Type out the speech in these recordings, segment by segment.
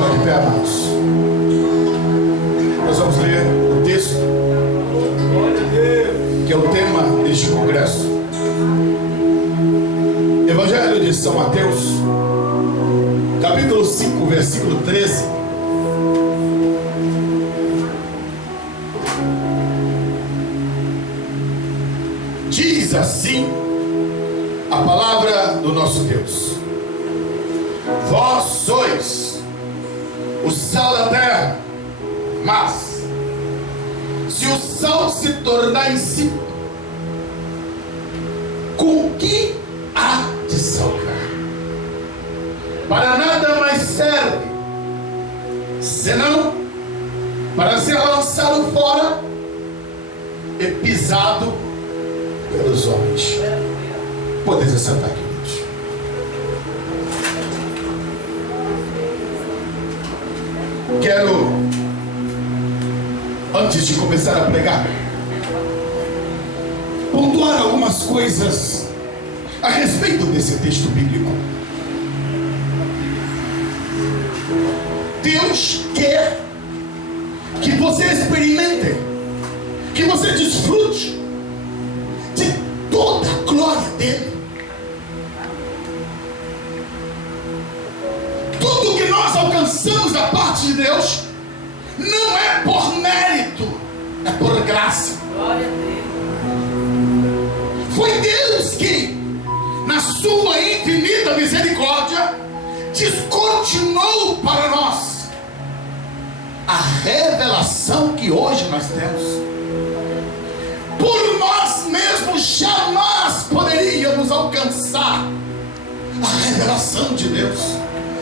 coloque de pé, amados. Nós vamos ler o texto que é o tema deste congresso. Evangelho de São Mateus, capítulo 5, versículo 13. Diz assim a palavra do nosso Deus: vós sois o sal da terra, mas se o sal se tornar insípido, com que há de salgar? Para nada mais serve, senão para ser lançado fora e pisado pelos homens. Podeis sentar aqui, gente. Quero, antes de começar a pregar, pontuar algumas coisas a respeito desse texto bíblico. Deus quer que você experimente, que você desfrute de toda a glória dele. Tudo que nós alcançamos da parte de Deus não é por mérito, é por graça. Glória a Deus. Foi Deus que, na sua infinita misericórdia, descortinou para nós a revelação que hoje nós temos. Por nós mesmos jamais poderíamos alcançar a revelação de Deus.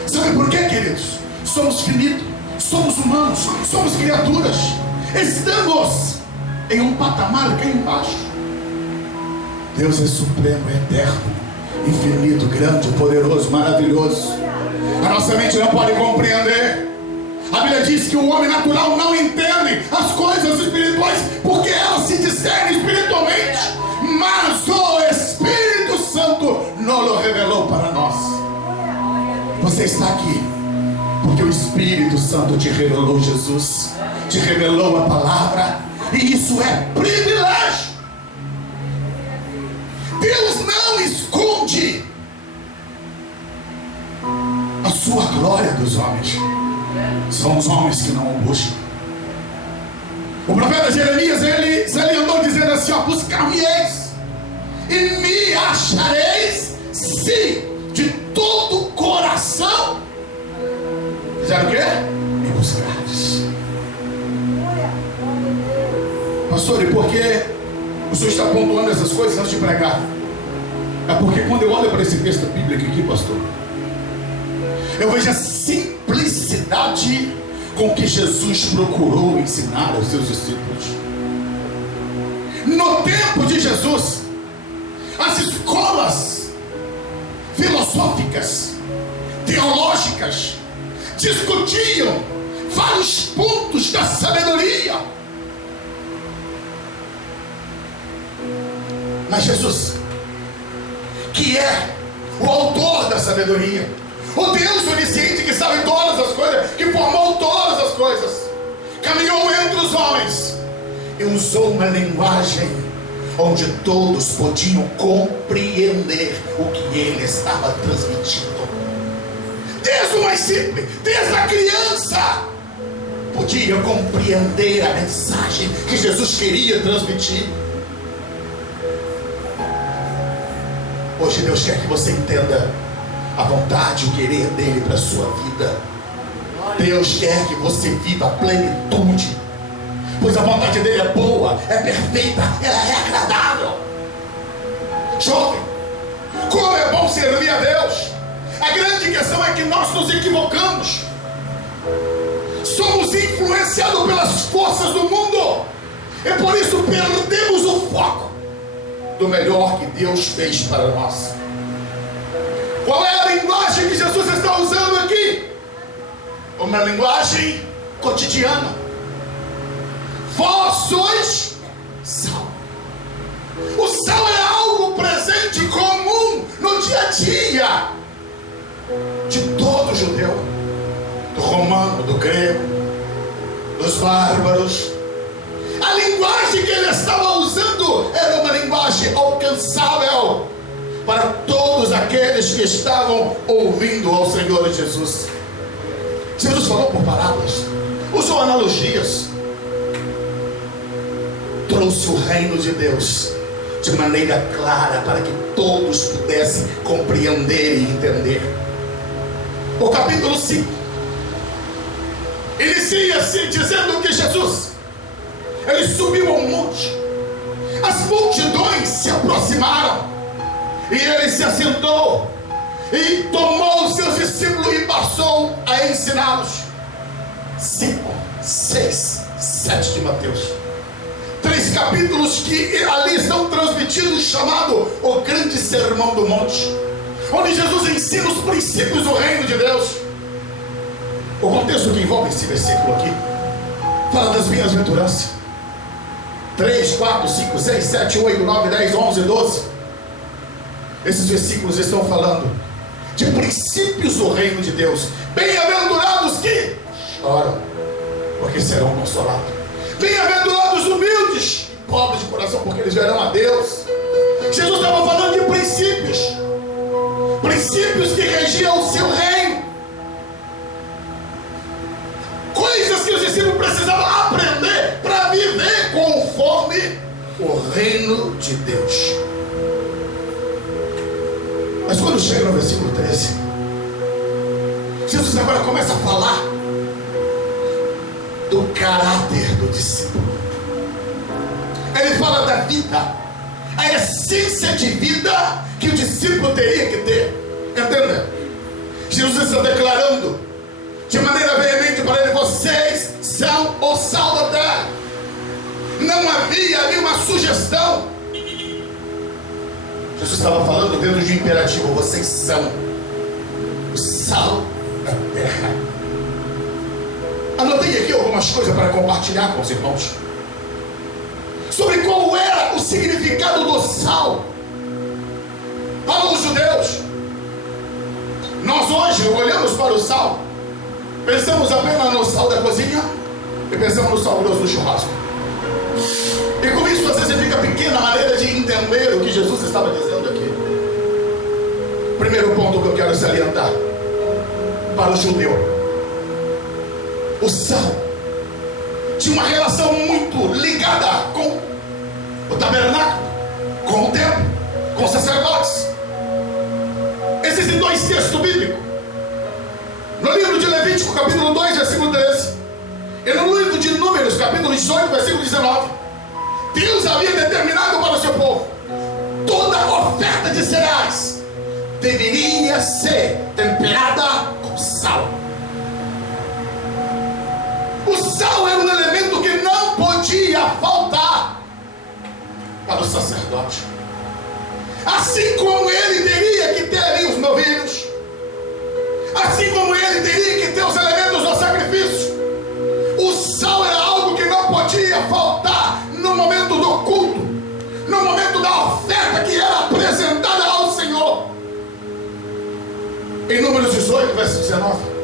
Sabe por quê, queridos? Somos finitos, somos humanos, somos criaturas. Estamos em um patamar cá embaixo. Deus é supremo, é eterno, infinito, grande, poderoso, maravilhoso. A nossa mente não pode compreender. A Bíblia diz que o homem natural não entende as coisas espirituais, porque elas se discernem espiritualmente. Mas o Espírito Santo nos revelou para nós. Você está aqui porque o Espírito Santo te revelou Jesus, te revelou a palavra, e isso é privilégio. Deus não esconde a sua glória dos homens. São os homens que não o buscam. O profeta Jeremias, ele andou dizendo assim, ó: buscar-me-eis e me achareis, se de todo o coração fizeram o quê? Me buscares. Pastor, e por que o senhor está pontuando essas coisas antes de pregar? É porque quando eu olho para esse texto bíblico aqui, pastor, eu vejo a simplicidade com que Jesus procurou ensinar aos seus discípulos. No tempo de Jesus, as escolas filosóficas, teológicas, discutiam vários pontos da sabedoria. Mas Jesus, que é o autor da sabedoria, o Deus onisciente que sabe todas as coisas, que formou todas as coisas, caminhou entre os homens e usou uma linguagem onde todos podiam compreender o que ele estava transmitindo. Desde o mais simples, desde a criança, podia compreender a mensagem que Jesus queria transmitir. Hoje Deus quer que você entenda a vontade e o querer dele para a sua vida. Deus quer que você viva a plenitude, pois a vontade dele é boa, é perfeita, ela é agradável. Jovem, como é bom servir a Deus. A grande questão é que nós nos equivocamos. Somos influenciados pelas forças do mundo, e por isso perdemos o foco do melhor que Deus fez para nós. Qual é a linguagem que Jesus está usando aqui? Uma linguagem cotidiana. Vós sois sal. O sal é algo presente, comum, no dia a dia de todo judeu, do romano, romano, do grego, dos bárbaros. A linguagem que ele estava usando era uma linguagem alcançável para todos aqueles que estavam ouvindo ao Senhor Jesus. Jesus falou por parábolas, usou analogias, trouxe o reino de Deus de maneira clara para que todos pudessem compreender e entender. O capítulo 5 inicia-se dizendo que Jesus, ele subiu ao monte, as multidões se aproximaram, e ele se assentou, e tomou os seus discípulos e passou a ensiná-los. 5, 6, 7 de Mateus. 3 capítulos que ali estão transmitidos, chamado o Grande Sermão do Monte, onde Jesus ensina os princípios do reino de Deus. O contexto que envolve esse versículo aqui fala das bem-aventuranças. 3, 4, 5, 6, 7, 8, 9, 10, 11, 12. Esses versículos estão falando de princípios do reino de Deus. Bem-aventurados que choram, porque serão consolados. Bem-aventurados humildes, pobres de coração, porque eles verão a Deus. Jesus estava falando de princípios, princípios que regiam o seu reino, coisas que os discípulos precisavam aprender para viver conforme o reino de Deus. Mas quando chega no versículo 13, Jesus agora começa a falar do caráter do discípulo. Ele fala da vida, a essência de vida que o discípulo teria que ter. Entenda? Jesus está declarando de maneira veemente para ele: vocês são o sal da terra. Não havia ali uma sugestão. Jesus estava falando dentro de um imperativo: vocês são o sal da terra. Anotei aqui algumas coisas para compartilhar com os irmãos sobre qual era o significado do sal para os judeus. Nós hoje olhamos para o sal, pensamos apenas no sal da cozinha e pensamos no sal grosso do churrasco. E com isso às vezes fica pequena a maneira de entender o que Jesus estava dizendo aqui. Primeiro ponto que eu quero salientar para o judeu: o sal tinha uma relação muito ligada com o tabernáculo, com o templo, com os sacerdotes. Existem 2 textos bíblicos no livro de Levítico, capítulo 2, versículo 13, e no livro de Números, capítulo 18, versículo 19. Deus havia determinado para o seu povo: toda oferta de cereais deveria ser temperada com sal. O sal era um elemento que não podia faltar para o sacerdote. Assim como ele teria que ter ali os novilhos, assim como ele teria que ter os elementos do sacrifício, o sal era algo que não podia faltar no momento do culto, no momento da oferta que era apresentada ao Senhor. Em Números 18, verso 19,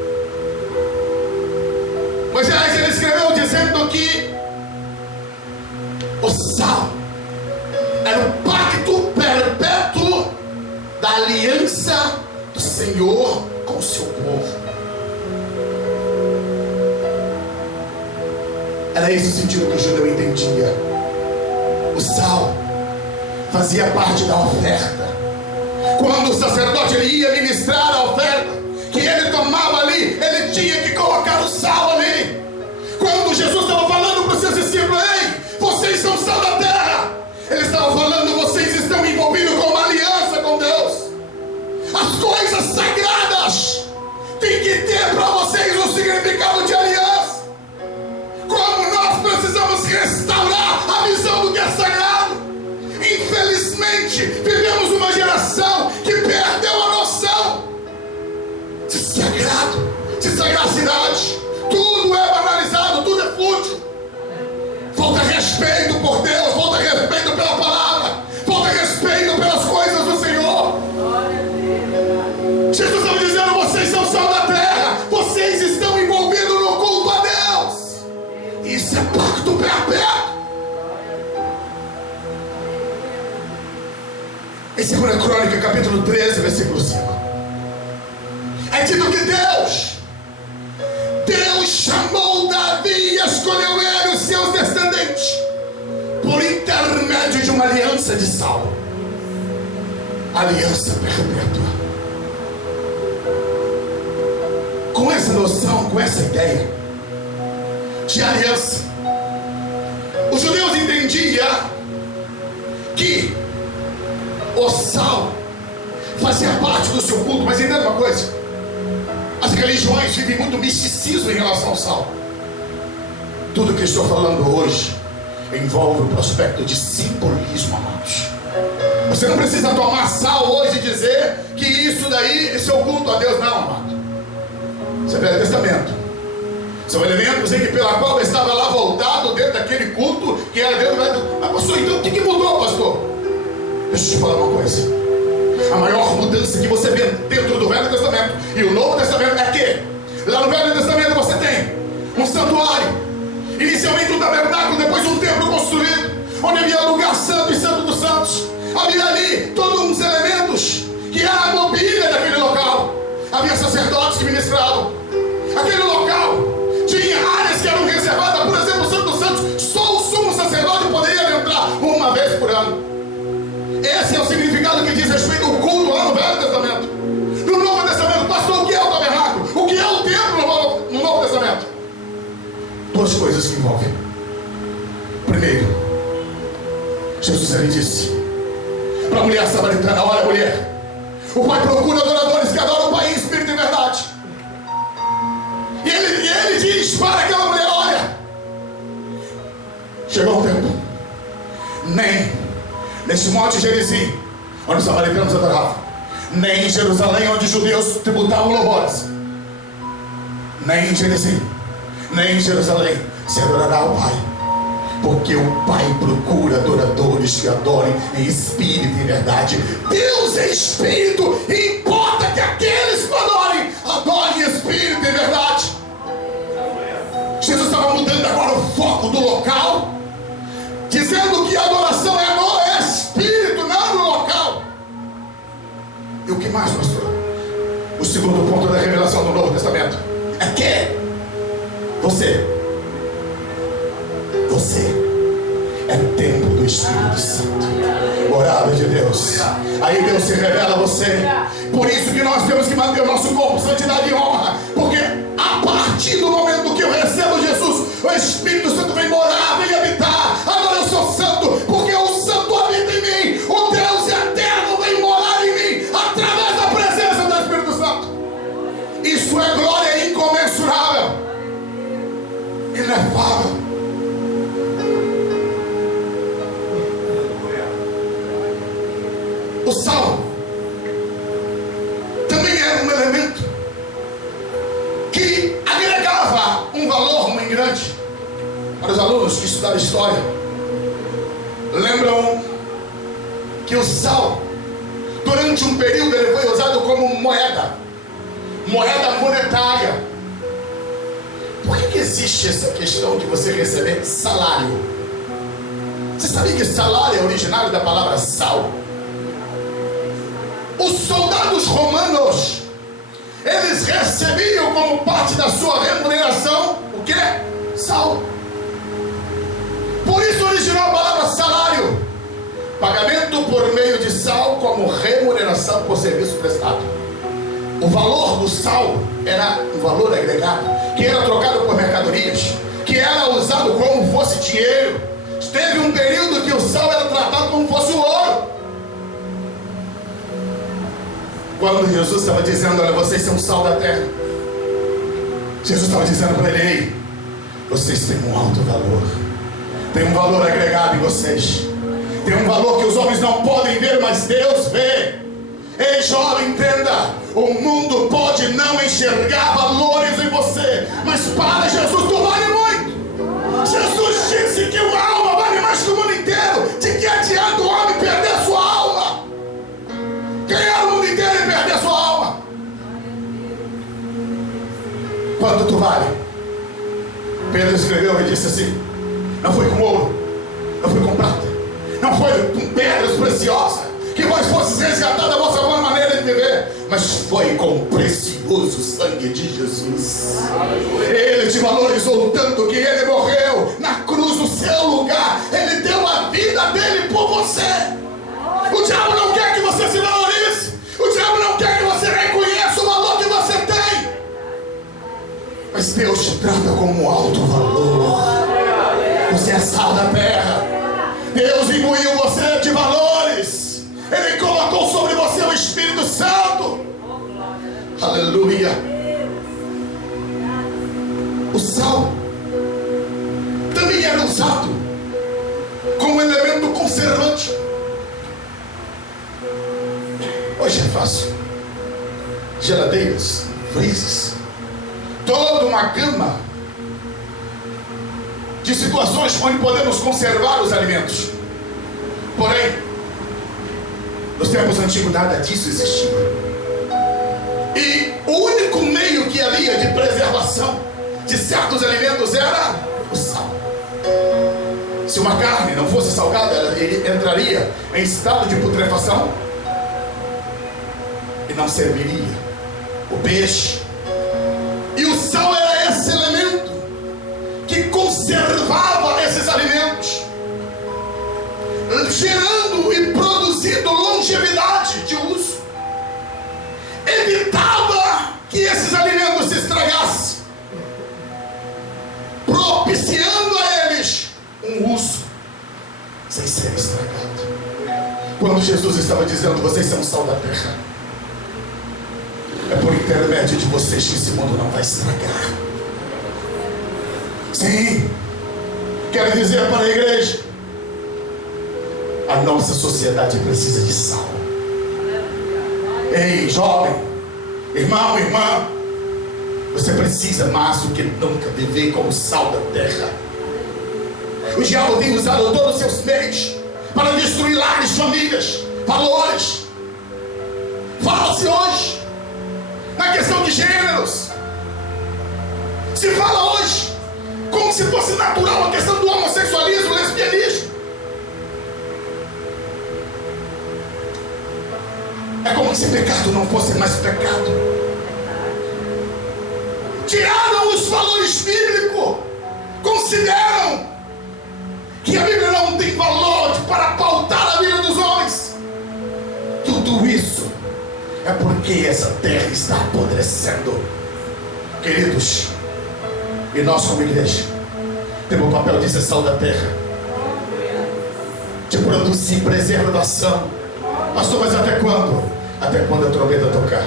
Moisés ele escreveu dizendo que o sal era o pacto perpétuo da aliança do Senhor com o seu povo. Era esse o sentido que o judeu entendia. O sal fazia parte da oferta. Quando o sacerdote ele ia ministrar a oferta que ele tomava ali, ele tinha que colocar o sal ali. Quando Jesus estava falando para os seus discípulos: ei, vocês são sal da terra, ele estava falando: vocês estão envolvidos com uma aliança com Deus. As coisas sagradas têm que ter para vocês um significado de aliança. Como nós precisamos restaurar a visão do que é sagrado. Infelizmente, vivemos uma geração que perdeu a noção de sagrado, de sagracidade. Tudo é banalizado, tudo é fútil. Falta respeito por Deus, falta respeito pela palavra, falta respeito pelas coisas do Senhor. Em 2 Crônica, capítulo 13, versículo 5. É dito que Deus chamou Davi e escolheu ele, os seus descendentes, por intermédio de uma aliança de sal. Aliança perpétua. Com essa noção, com essa ideia de aliança, os judeus entendiam que o sal fazia parte do seu culto. Mas entenda uma coisa: as religiões vivem muito misticismo em relação ao sal. Tudo que eu estou falando hoje envolve o prospecto de simbolismo, amados. Você não precisa tomar sal hoje e dizer que isso daí é seu culto a Deus, não, amado. Isso é Velho Testamento. São elementos em que pela qual estava lá voltado dentro daquele culto que era dentro do... Mas pastor, então o que mudou, pastor? Deixa eu te falar uma coisa. A maior mudança que você vê dentro do Velho Testamento e o Novo Testamento é que lá no Velho Testamento você tem um santuário, inicialmente um tabernáculo, depois um templo construído, onde havia lugar santo e santo dos santos. Havia ali todos uns elementos que era a mobília daquele local. Havia sacerdotes que ministravam. Aquele local tinha áreas que eram reservadas, por exemplo, o Santo dos Santos. Só o sumo sacerdote poderia entrar uma vez por ano. Esse é o significado que diz respeito ao culto lá no Velho Testamento. No Novo Testamento, pastor, o que é o tabernáculo? O que é o templo no Novo Testamento? Duas coisas que envolvem. Primeiro, Jesus ele disse para a mulher samaritana: olha, mulher, o Pai procura adoradores que adoram o Pai em espírito e verdade. E ele diz para aquela mulher: olha, chegou o tempo, nem neste monte Gerizim, onde os samaritanos adoravam, nem em Jerusalém, onde os judeus tributavam louvores, nem em Gerizim, nem em Jerusalém se adorará ao Pai, porque o Pai procura adoradores que adorem em espírito e verdade. Deus é espírito, e importa que aqueles que adorem em espírito e verdade. Jesus estava mudando agora o foco do local, dizendo que a adoração é no espírito, não no local. E o que mais, pastor? O segundo ponto da revelação do Novo Testamento é que você é templo do Espírito Santo, morada de Deus. Aí Deus se revela a você. Por isso que nós temos que manter o nosso corpo santidade e honra, porque a partir do momento que eu recebo Jesus, o Espírito Santo vem morar, vem habitar. Agora eu sou santo, porque o Santo habita em mim. O Deus eterno vem morar em mim através da presença do Espírito Santo. Isso é glória incomensurável, inefável. O sal também era um elemento que agregava um valor muito grande para os alunos que estudaram história. Lembram que o sal, durante um período, ele foi usado como moeda monetária. Por que existe essa questão de você receber salário? Você sabia que salário é originário da palavra sal? Os soldados romanos, eles recebiam como parte da sua remuneração o que? Sal. Por isso originou a palavra salário, pagamento por meio de sal como remuneração por serviço prestado. O valor do sal era um valor agregado, que era trocado por mercadorias, que era usado como fosse dinheiro. Teve um período que o sal era tratado como fosse o ouro. Quando Jesus estava dizendo: olha, vocês são o sal da terra, Jesus estava dizendo para ele: ei, vocês têm um alto valor, tem um valor agregado em vocês, tem um valor que os homens não podem ver, mas Deus vê. Ei, jovem, entenda: o mundo pode não enxergar valores em você, mas para Jesus tu vale muito. Jesus disse que uma alma vale mais que o mundo inteiro. De que adianta o homem perder a sua alma? Ganhar o mundo inteiro e perder a sua alma? Quanto tu vale? Pedro escreveu e disse assim: não foi com ouro, não foi com prata, não foi com pedras preciosas que vós fostes resgatados da vossa boa maneira de viver, mas foi com o precioso sangue de Jesus. Ele te valorizou tanto que ele morreu na cruz no seu lugar. Ele deu a vida dele por você. O diabo não quer que você se valorize. O diabo não quer que você reconheça o valor que você tem. Mas Deus te trata como um alto valor. Você é sal da terra. Deus imbuiu você de valores. Ele colocou sobre você o Espírito Santo. Aleluia. O sal também era usado como elemento conservante. Hoje é fácil. Geladeiras, freezers, toda uma gama de situações onde podemos conservar os alimentos. Porém, nos tempos antigos nada disso existia. E o único meio que havia de preservação de certos alimentos era o sal. Se uma carne não fosse salgada, ela entraria em estado de putrefação e não serviria. O peixe. E o sal era esse elemento que conservava esses alimentos, gerando e produzindo longevidade de uso. Evitava que esses alimentos se estragassem, propiciando a eles um uso sem ser estragado. Quando Jesus estava dizendo: vocês são o sal da terra, é por intermédio de vocês que esse mundo não vai estragar. Sim, quero dizer para a igreja: a nossa sociedade precisa de sal. Ei, jovem, irmão, irmã, você precisa mais do que nunca viver como sal da terra. O diabo tem usado todos os seus meios para destruir lares, famílias, valores. Fala-se hoje na questão de gêneros. Se fala hoje como se fosse natural a questão do homossexualismo, do lesbianismo. É como se pecado não fosse mais pecado. Tiraram os valores bíblicos. Consideram que a Bíblia não tem valor para pautar a vida dos homens. Tudo isso é porque essa terra está apodrecendo. Queridos, e nós como igreja temos o papel de ser sal da terra, de produzir preservação. Pastor, mas até quando? Até quando a trombeta tocar.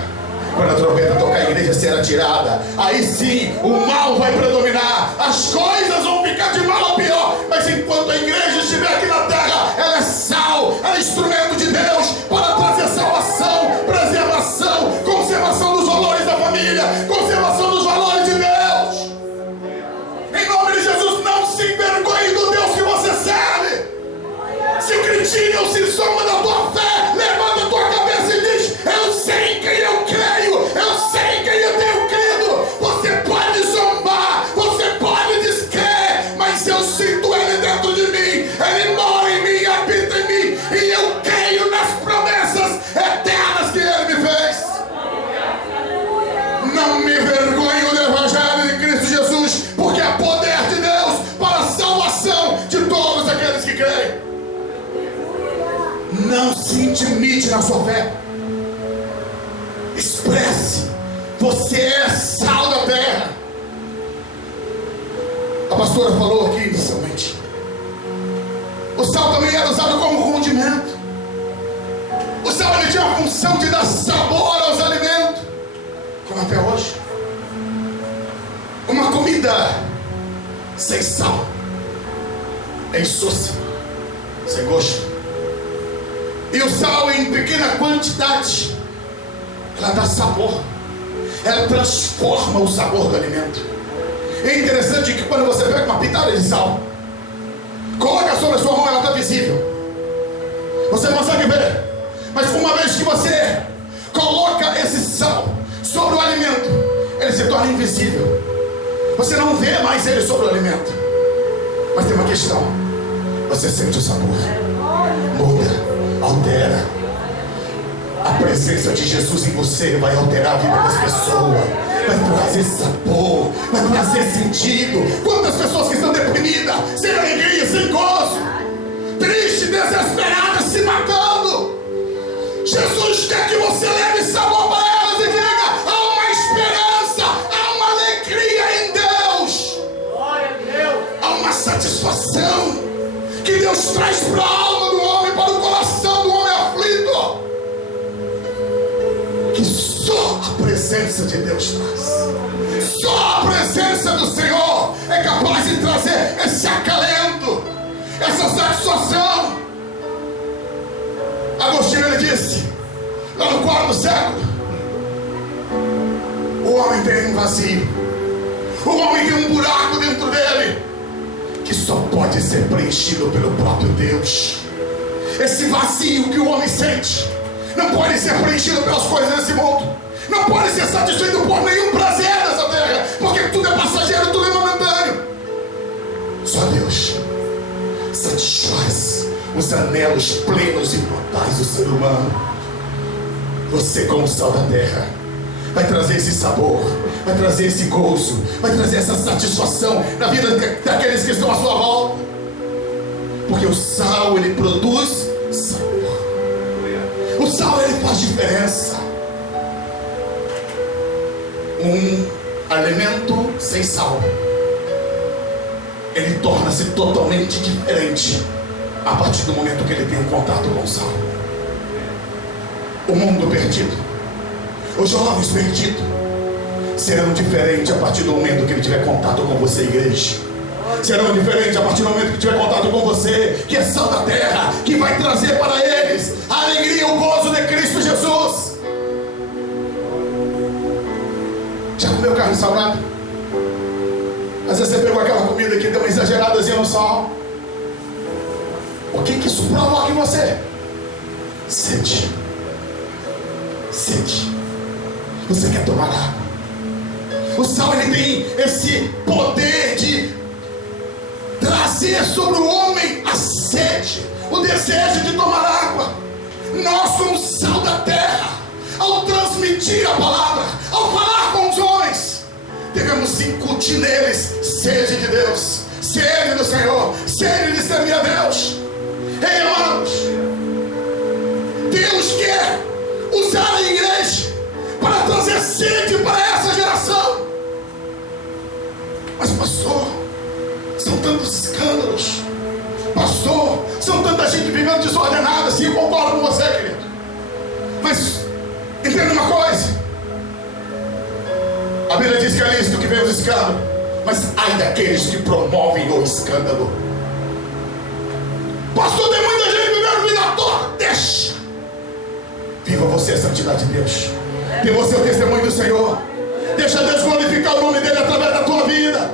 Quando a trombeta tocar, a igreja será tirada. Aí sim, o mal vai predominar. As coisas vão ficar de mal a pior. Mas enquanto a igreja estiver aqui na terra, ela é sal, ela é instrumento de Deus para trazer salvação, preservação, conservação dos valores da família, conservação dos valores de Deus. Em nome de Jesus, não se envergonhe do Deus que você serve. Se critica ou se soma da tua fé, levanta a tua cabeça e diz: eu sei em quem eu creio, eu sei em quem eu tenho crido. Você pode zombar, você pode descrer, mas eu sinto Ele dentro de mim, Ele mora em mim, habita em mim, e eu creio nas promessas eternas que Ele me fez. Não me envergonho do Evangelho de Cristo Jesus, porque é poder de Deus para a salvação de todos aqueles que creem. Não se intimide na sua fé. Expresse. Você é sal da terra. A pastora falou aqui inicialmente. O sal também era usado como condimento. O sal ele tinha a função de dar sabor aos alimentos, como até hoje. Uma comida sem sal é insossa, sem gosto. E o sal em pequena quantidade, ela dá sabor, ela transforma o sabor do alimento. É interessante que quando você pega uma pitada de sal, coloca sobre a sua mão, ela está visível, você consegue ver. Mas uma vez que você coloca esse sal sobre o alimento, ele se torna invisível. Você não vê mais ele sobre o alimento. Mas tem uma questão: você sente o sabor, muda, altera. A presença de Jesus em você vai alterar a vida das pessoas, vai trazer sabor, vai trazer sentido. Quantas pessoas que estão deprimidas, sem alegria, sem gozo, tristes, desesperadas, se matando. Jesus quer que você leve sabor para elas e diga: há uma esperança, há uma alegria em Deus, há uma satisfação que Deus traz para a alma do homem, para o coração do homem aflito, que só a presença de Deus traz. Só a presença do Senhor é capaz de trazer esse acalento, essa satisfação. Agostinho, ele disse, lá no quarto século, o homem tem um vazio, o homem tem um buraco dentro dele, que só pode ser preenchido pelo próprio Deus. Esse vazio que o homem sente não pode ser preenchido pelas coisas desse mundo, não pode ser satisfeito por nenhum prazer dessa terra, porque tudo é passageiro, tudo é momentâneo. Só Deus satisfaz os anelos plenos e totais do ser humano. Você, como sal da terra, vai trazer esse sabor, vai trazer esse gozo, vai trazer essa satisfação na vida daqueles que estão à sua volta, porque o sal, ele produz sabor. O sal, ele faz diferença. Um alimento sem sal, ele torna-se totalmente diferente a partir do momento que ele tem um contato com o sal. O mundo perdido, os jovens perdidos, serão diferentes a partir do momento que ele tiver contato com você, igreja. Serão diferentes a partir do momento que tiver contato com você, que é sal da terra, que vai trazer para eles a alegria e o gozo de Cristo Jesus. Já comeu carne salgada? Às vezes você pegou aquela comida que deu uma exageradazinha no sal. O que isso provoca em você? Sede. Sede. Você quer tomar água. O sal, ele tem esse poder de trazer sobre o homem a sede, o desejo de tomar água. Nós somos sal da terra. Ao transmitir a palavra, ao falar com os homens, devemos incutir neles sede de Deus, sede do Senhor, sede de servir a Deus. Ei, amados, Deus quer usar a igreja para trazer sede para essa geração. Mas pastor, são tantos escândalos. Pastor, são tanta gente vivendo desordenada. Sim, eu concordo com você, querido. Mas entenda uma coisa, a Bíblia diz que é lícito que vem os escândalos, mas ai daqueles que promovem o escândalo. Pastor, tem muita gente vivendo vida toda. Deixa. Viva você a santidade de Deus. Dê você o testemunho do Senhor. Deixa Deus glorificar o nome dele através da tua vida.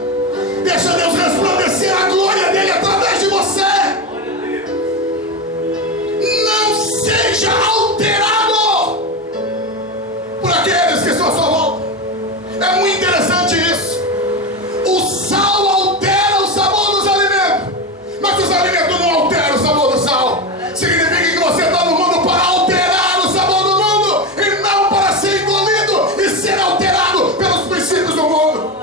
Deixa Deus resplandecer a glória dele através de você. Não seja alterado por aqueles que estão à sua volta. É muito interessante isso. O sal altera o sabor dos alimentos, mas os alimentos não alteram o sabor do sal. Significa que você está no mundo para alterar o sabor do mundo e não para ser engolido e ser alterado pelos princípios do mundo.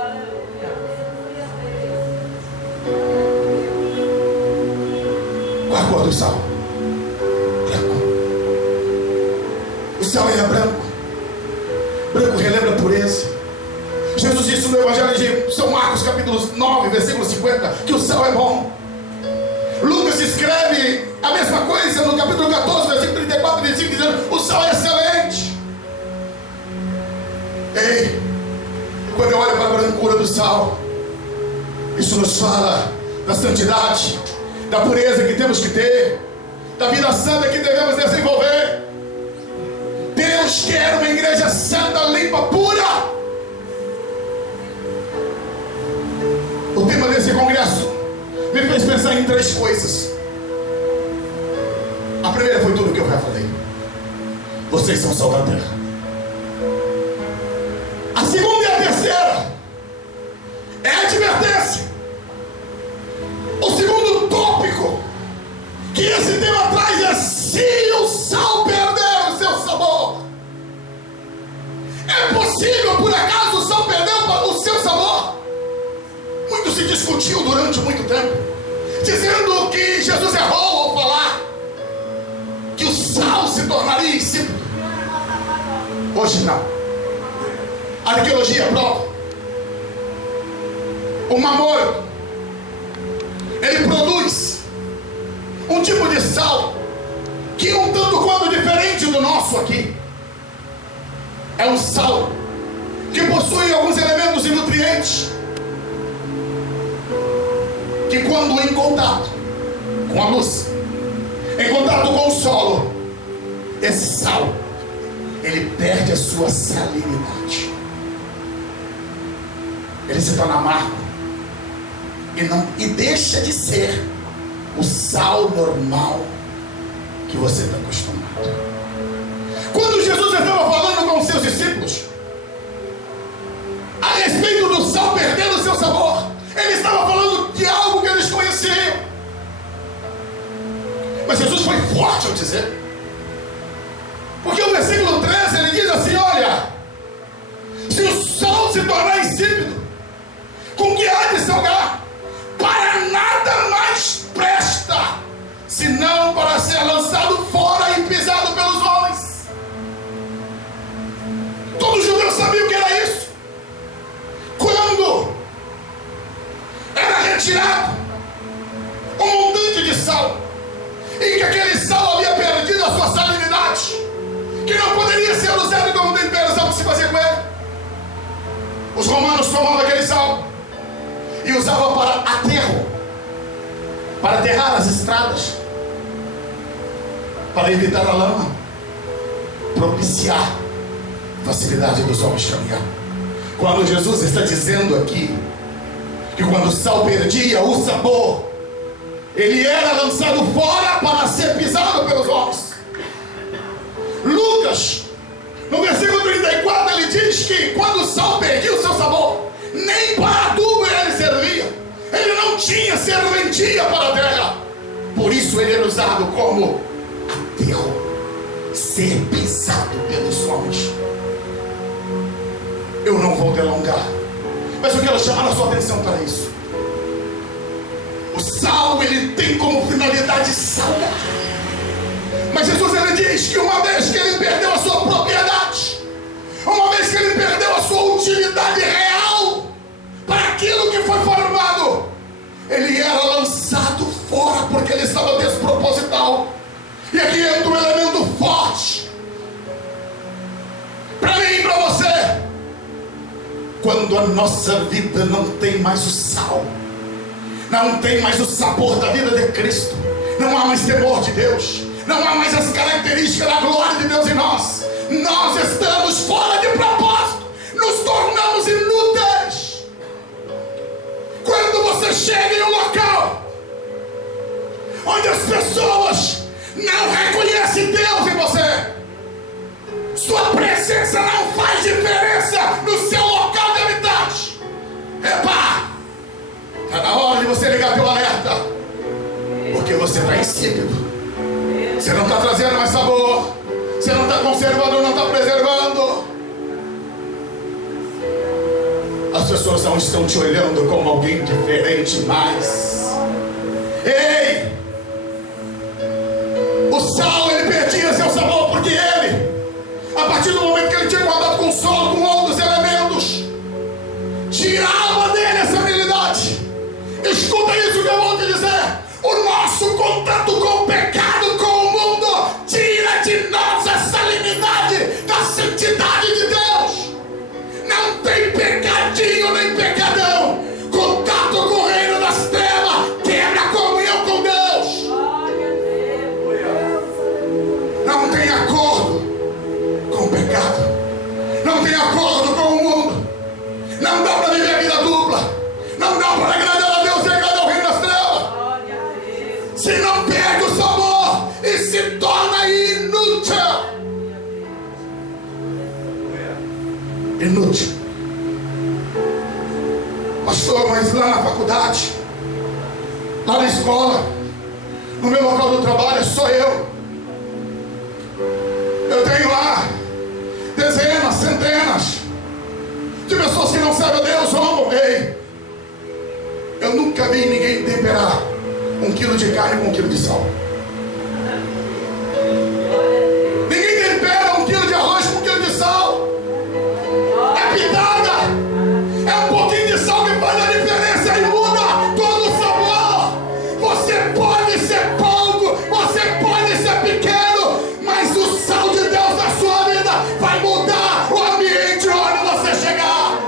Qual a cor do sal? Branco. O sal é branco. Branco relembra a pureza. Jesus disse no Evangelho de São Marcos, capítulo 9, versículo 50, que o sal é bom. Lucas escreve a mesma coisa no capítulo 14, versículo 34 e 25, dizendo: o sal é excelente. Ei, quando eu olho para a brancura do sal, isso nos fala da santidade, da pureza que temos que ter, da vida santa que devemos desenvolver. Deus quer uma igreja santa, limpa, pura. O tema desse congresso me fez pensar em 3 coisas. A primeira foi tudo que eu já falei. Vocês são sal da terra. A segunda e a terceira é a advertência. O segundo tópico que esse tema traz é: se o sal perder o seu sabor, Muito se discutiu durante muito tempo, dizendo que Jesus errou ao falar que o sal se tornaria insípido. Hoje não. A arqueologia prova. O mamoro, ele produz um tipo de sal que é um tanto quanto diferente do nosso aqui. É um sal que possui alguns elementos e nutrientes que, quando em contato com a luz, em contato com o solo, esse sal, ele perde a sua salinidade. Ele se torna amargo e deixa de ser o sal normal que você está acostumado. Quando Jesus estava falando com os seus discípulos a respeito do sal perdendo o seu sabor, ele estava falando de algo que eles conheciam. Mas Jesus foi forte ao dizer, porque o versículo 13 ele diz assim: olha, se o sal se tornar insípido, com que há de salgar? Para nada mais presta, senão para ser lançado fora e pisado pelos homens. Todo judeu sabia o que era isso. Quando era retirado um montante de sal, e que aquele sal havia perdido a sua salinidade, que não poderia ser usado como tempero, sabe o que se fazia com ele? Os romanos tomavam aquele sal e usavam para aterro, para aterrar as estradas, para evitar a lama, propiciar facilidade dos homens caminhar. Quando Jesus está dizendo aqui que quando o sal perdia o sabor, ele era lançado fora para ser pisado pelos homens. Lucas, no versículo 34, ele diz que quando o sal perdia o seu sabor, nem para adubo ele servia. Ele não tinha serventia para a terra. Por isso ele era usado como aterro, ser pisado pelos homens. Eu não vou delongar, mas eu quero chamar a sua atenção para isso. O sal, ele tem como finalidade salgar. Mas Jesus, ele diz que uma vez que ele perdeu a sua propriedade, uma vez que ele perdeu a sua utilidade real para aquilo que foi formado, ele era lançado fora porque ele estava desproposital. E aqui entra um elemento forte para mim e para você. Quando a nossa vida não tem mais o sal, não tem mais o sabor da vida de Cristo, não há mais temor de Deus, não há mais as características da glória de Deus em nós, nós estamos fora de propósito, nos tornamos inúteis. Quando você chega em um local onde as pessoas não reconhecem Deus em você, sua presença não faz diferença no seu local de habitante. Epa! Está na hora de você ligar teu alerta, porque você está insípido, você não está trazendo mais sabor, você não está conservando, não está preservando. As pessoas não estão te olhando como alguém diferente mais. Ei! O sal, ele perdia seu sabor porque ele, a partir do momento que ele tinha contato com o solo, com outros elementos, tirava dele essa habilidade. Escuta isso que eu vou te dizer: o nosso contato com o pecado, com o mundo, tira de nós a salinidade da santidade de Deus. Não tem pecadinho nem pecadão. Contato com o reino das trevas quebra a comunhão com Deus. Não tem acordo com o pecado, não tem acordo com o mundo. Não dá para viver a vida dupla, não dá para agradar a Deus e agradar ao reino das trevas. Se não perde o sabor e se torna inútil. Inútil. Pastor, mas lá na faculdade, lá na escola, no meu local do trabalho, sou eu. Eu tenho lá dezenas, centenas de pessoas que não servem a Deus. Vamos, ei, vi ninguém temperar 1 quilo de carne com 1 quilo de sal. Ninguém tempera 1 quilo de arroz com 1 quilo de sal. É pitada. É um pouquinho de sal que faz a diferença e muda todo o sabor. Você pode ser pouco, você pode ser pequeno, mas o sal de Deus na sua vida vai mudar o ambiente onde você chegar.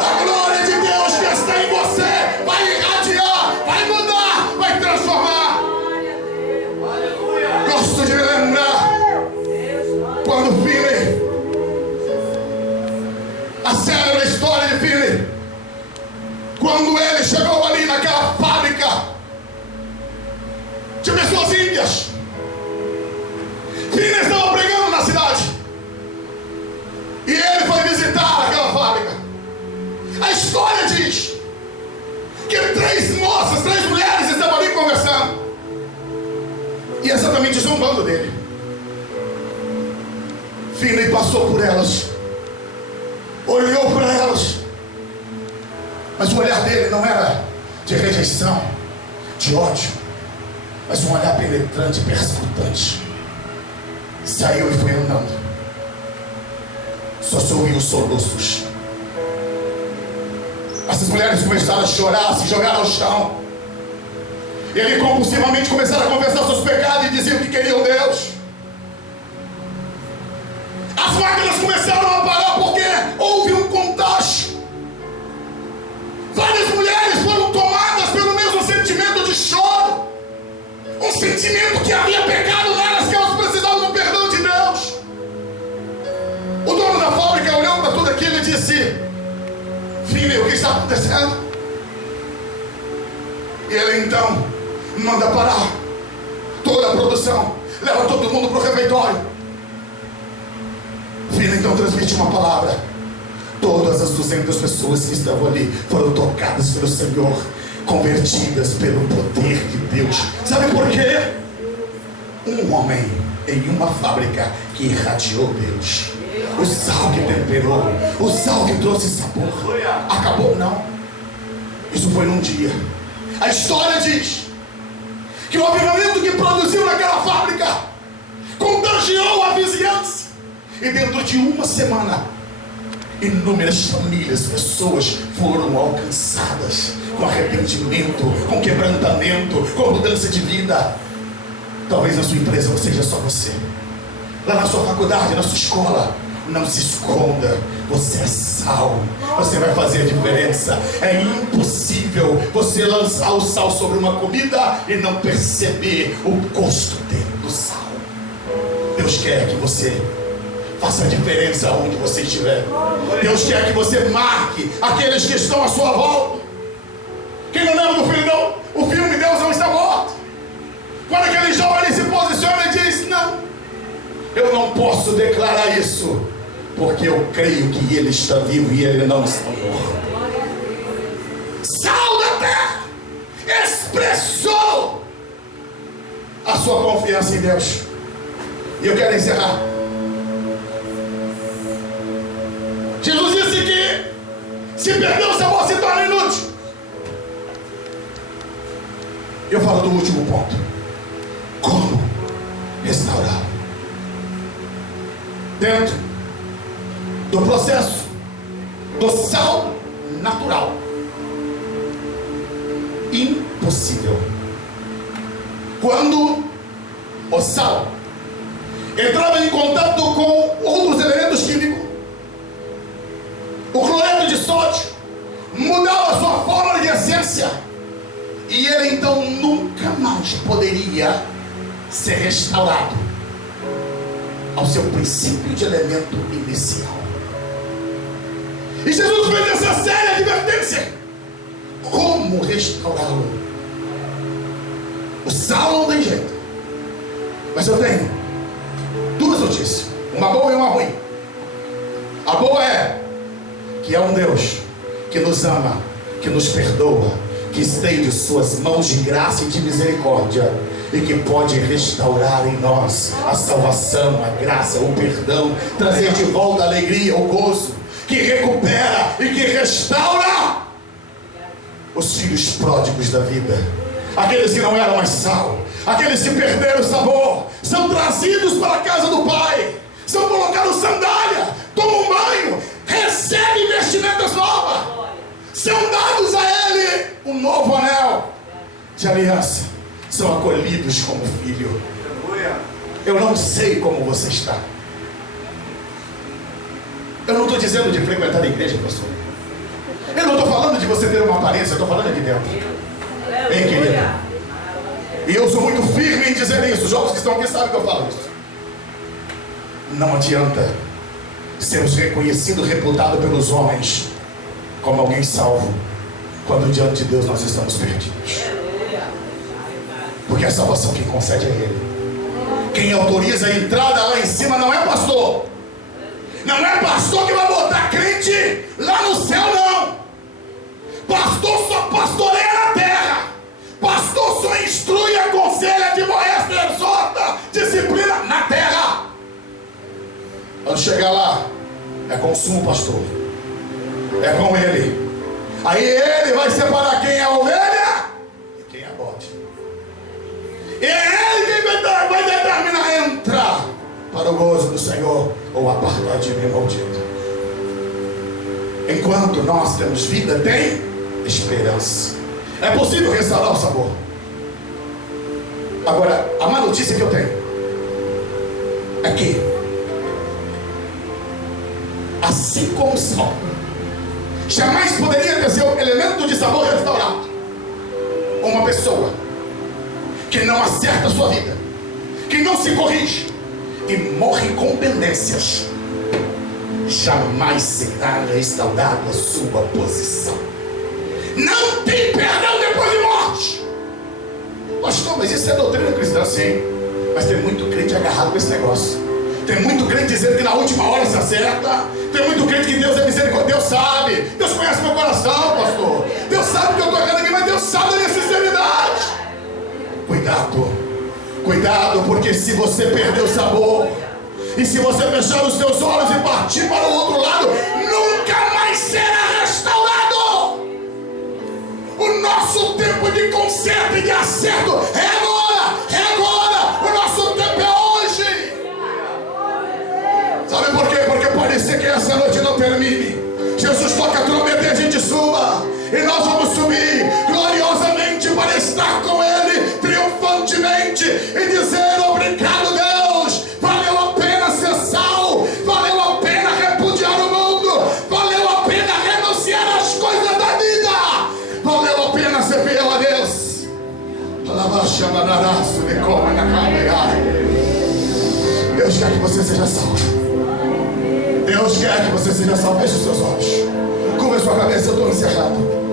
A glória de Deus que está em você vai irradiar, vai mudar, vai transformar. Gosto de lembrar quando Philip, a célebre história de Philip, quando ele chegou ali naquela fábrica de pessoas ímpias. Philip estava pregando na cidade e ele foi visitar aquela fábrica. A história diz que 3 moças, 3 mulheres estavam ali conversando e exatamente zombando dele. Philip passou por elas, olhou para elas, mas o olhar dele não era de rejeição, de ódio, mas um olhar penetrante, perscrutante. Saiu e foi andando. Só se ouviu soluços. Essas mulheres começaram a chorar, se jogaram ao chão. E ele compulsivamente começaram a confessar seus pecados e diziam que queriam Deus. As máquinas começaram a parar porque houve um contágio. Várias mulheres foram tomadas pelo mesmo sentimento de choro. Um sentimento que havia pecado nelas, que elas precisavam do perdão de Deus. O dono da fábrica olhou para tudo aquilo e disse: Filho, o que está acontecendo? E ele então manda parar toda a produção, leva todo mundo para o refeitório. Filho então transmite uma palavra. Todas as 200 pessoas que estavam ali foram tocadas pelo Senhor, convertidas pelo poder de Deus. Sabe por quê? Um homem em uma fábrica que irradiou Deus. O sal que temperou, o sal que trouxe sabor. Acabou? Não. Isso foi num dia. A história diz que o avivamento que produziu naquela fábrica contagiou a vizinhança. E dentro de uma semana, inúmeras famílias, pessoas foram alcançadas com arrependimento, com quebrantamento, com mudança de vida. Talvez na sua empresa não seja só você. Lá na sua faculdade, na sua escola, não se esconda. Você é sal. Você vai fazer a diferença. É impossível você lançar o sal sobre uma comida e não perceber o gosto do sal. Deus quer que você faça a diferença onde você estiver. Deus quer que você marque aqueles que estão à sua volta. Quem não lembra do filme, não? O filme Deus não está morto. Quando aquele jovem se posiciona e diz: não, eu não posso declarar isso, porque eu creio que ele está vivo e ele não está morto. Sal da terra expressou a sua confiança em Deus. E eu quero encerrar. Jesus disse que se perder o sabor se torna inútil. Eu falo do último ponto: como restaurar? Dentro do processo do sal natural, impossível. Quando o sal entrava em contato com outros elementos químicos, o cloreto de sódio mudava a sua forma de essência, e ele então nunca mais poderia ser restaurado ao seu princípio de elemento inicial. E Jesus fez essa séria advertência: como restaurá-lo? O sal não tem jeito, mas eu tenho 2 notícias, uma boa e uma ruim. A boa é que é um Deus que nos ama, que nos perdoa, que estende suas mãos de graça e de misericórdia, e que pode restaurar em nós a salvação, a graça, o perdão, trazer de volta a alegria, o gozo, que recupera e que restaura. os filhos pródigos da vida, aqueles que não eram mais sal, aqueles que perderam o sabor, são trazidos para a casa do Pai, são colocados sandália, tomam um banho, recebem vestimentas novas, são dados a Ele um novo anel de aliança, são acolhidos como filho. Eu não sei como você está. Eu não estou dizendo de frequentar a igreja, pastor. Eu não estou falando de você ter uma aparência, eu estou falando aqui dentro. Hein, querido? E eu sou muito firme em dizer isso. Os jovens que estão aqui sabem que eu falo isso. Não adianta sermos reconhecidos, reputados pelos homens como alguém salvo, quando diante de Deus nós estamos perdidos. Porque a salvação quem concede é Ele. Quem autoriza a entrada lá em cima não é pastor. Não é pastor que vai botar crente lá no céu, não. Pastor só pastoreia na terra. Pastor só instrui, aconselha, admoesta, exorta, disciplina na terra. Quando chegar lá, é consumo, pastor. É com Ele. Aí Ele vai separar quem é a ovelha e quem é a bode. E é Ele quem vai determinar entrar para o gozo do Senhor ou apartar de mim, maldito. Enquanto nós temos vida, tem esperança. É possível restaurar o sabor. Agora, a má notícia que eu tenho é que, assim como o sal jamais poderia ter seu elemento de sabor restaurado, uma pessoa que não acerta a sua vida, que não se corrige e morre com pendências, jamais será restaurada a sua posição. Não tem perdão depois de morte. Pastor, mas isso é doutrina cristã, sim. Mas tem muito crente agarrado com esse negócio. Tem muito crente dizendo que na última hora se acerta. Tem muito crente que Deus é misericórdia. Deus sabe. Deus conhece meu coração, pastor. Deus sabe que eu estou errando aqui, mas Deus sabe da minha sinceridade. Cuidado. Cuidado, porque se você perder o sabor, e se você fechar os seus olhos e partir para o outro lado, nunca mais será restaurado. O nosso tempo de conserto e de acerto é agora. É agora. O nosso tempo é hoje. Sabe por quê? Porque pode ser que essa noite não termine. Jesus toca a trombeta e a gente suba. E nós vamos subir gloriosamente para estar com Ele, triunfantemente, e dizer: obrigado, Deus. Valeu a pena ser sal. Valeu a pena repudiar o mundo. Valeu a pena renunciar às coisas da vida. Valeu a pena ser fiel a Deus. Deus quer que você seja salvo. Deus quer que você seja salvo. Feche os seus olhos. Curva a sua cabeça, eu estou encerrado.